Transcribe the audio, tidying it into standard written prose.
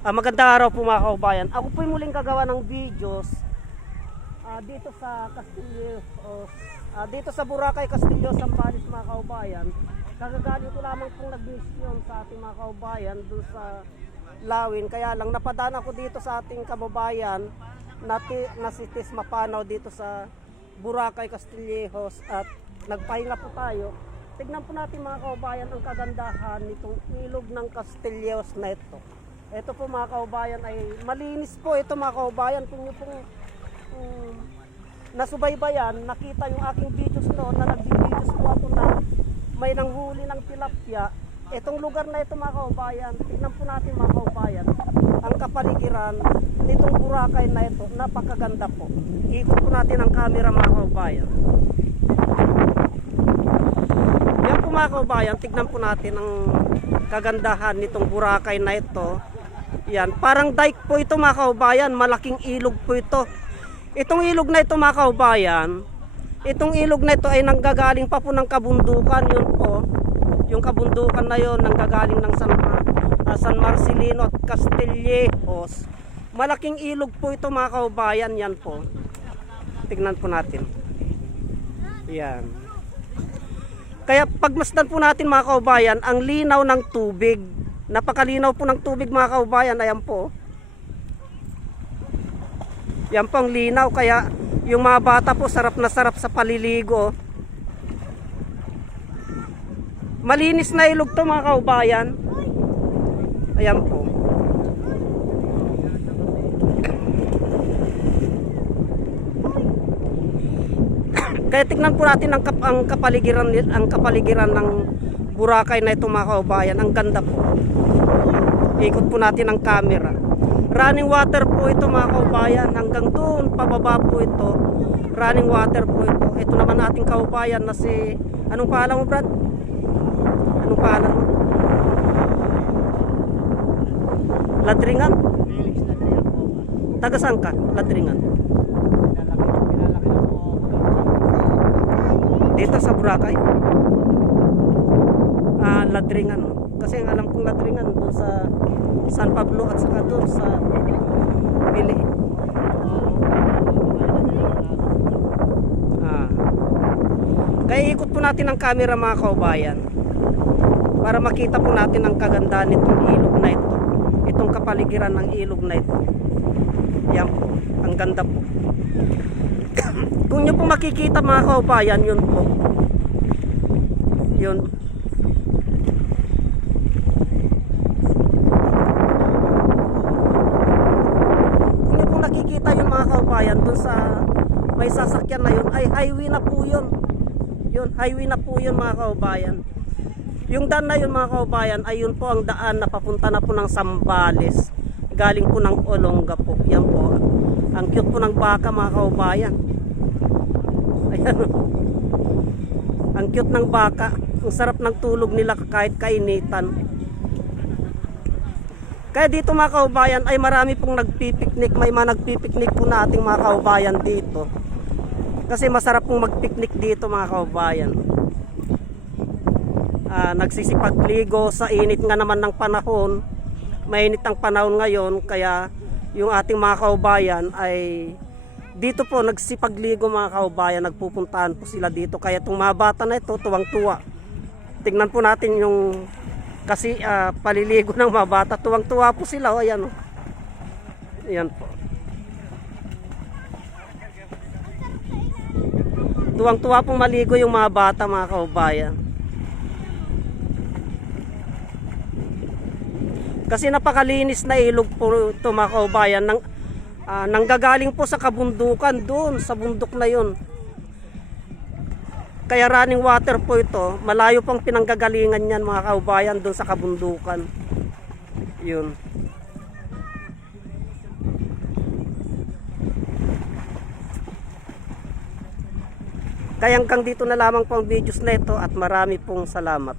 Magandang araw po mga kaubayan. Ako po muling gagawa ng videos dito sa Castillo, dito sa Boracay, Castillo, Zambales mga kaubayan. Kagagaling ko lamang pong nag-mission sa ating mga kaubayan doon sa Lawin. Kaya lang napadaan ako dito sa ating kababayan na si Tis Mapanaw dito sa Boracay, Castillejos, at nagpahinga po tayo. Tignan po natin mga kaubayan ang kagandahan nitong ilog ng Castillejos na ito. Ito po mga kaubayan ay malinis po ito mga kaubayan. Kung nyo pong nasubaybayan, nakita yung aking videos noon na nag-videos po ako na may nanghuli ng tilapia. Itong lugar na ito mga kaubayan, tignan po natin mga kaubayan ang kapaligiran nitong Boracay na ito. Napakaganda po. Ikot po natin ang camera mga kaubayan. Yan po mga kaubayan, tignan po natin ang kagandahan nitong Boracay na ito. Yan, parang dike po ito mga kaubayan, malaking ilog po ito. Itong ilog na ito mga kaubayan, itong ilog na ito ay nanggagaling pa po ng kabundukan. Yun po, yung kabundukan na yun nanggagaling ng San Marcelino at Castillejos. Malaking ilog po ito mga kaubayan, yan po. Tignan po natin. Yan. Kaya pagmasdan po natin mga kaubayan, ang linaw ng tubig. Napakalinaw po ng tubig mga kaubayan. Ayan po. Yan po ang linaw. Kaya yung mga bata po sarap na sarap sa paliligo. Malinis na ilog to mga kaubayan. Ayan po. Kaya tignan po natin ang kapaligiran ng Boracay na ito mga kaubayan. Ang ganda po. Ikot po natin ang camera. Running water po ito mga kaubayan. Hanggang doon pababa po ito. Running water po ito. Ito naman ating kaubayan na si... Anong pangalan mo, Brad? Anong pangalan mo? Ladringan? Taga saan ka? Ladringan. Dito sa Boracay? Ladringan. Kasi ang alam kong Ladringan doon sa San Pablo at saka doon sa Pili. Kaya ikot po natin ang camera mga kaubayan para makita po natin ang kagandahan nitong ilog na ito. Itong kapaligiran ng ilog na ito. Yan po. Ang ganda po. Kung nyo po makikita mga kaubayan, yun po. Yun. Kung nyo po nakikita yung mga kaubayan, dun sa may sasakyan na yun, ay highway na po yun. Yun, highway na po yun mga kaubayan. Yung daan na yun mga kaubayan, ay yun po ang daan na papunta na po ng Zambales. Galing po ng Olonga po. Yan po. Ang cute po ng baka mga kaubayan. Ayan. Ang cute ng baka. Ang sarap ng tulog nila kahit kainitan. Kaya dito mga kaubayan ay marami pong nagpipiknik. May mga nagpipiknik po na ating mga kaubayan dito. Kasi masarap pong magpiknik dito mga kaubayan. Nagsisipagligo sa init nga naman ng panahon. Mainit ang panahon ngayon. Kaya yung ating mga kaubayan ay dito po nagsipagligo mga kaubayan. Nagpupuntahan po sila dito. Kaya itong mga bata na ito tuwang-tuwa. Tingnan po natin yung kasi paliligo ng mga bata. Tuwang-tuwa po sila. O, ayan o. Ayan po. Tuwang-tuwa pong maligo yung mga bata mga kaubayan. Kasi napakalinis na ilog po ito mga kaubayan. Nanggagaling po sa kabundukan doon sa bundok na yun. Kaya running water po ito. Malayo pang pinanggagalingan yan mga kaubayan doon sa kabundukan. Yun. Kaya hanggang dito na lamang po ang videos na ito at marami pong salamat.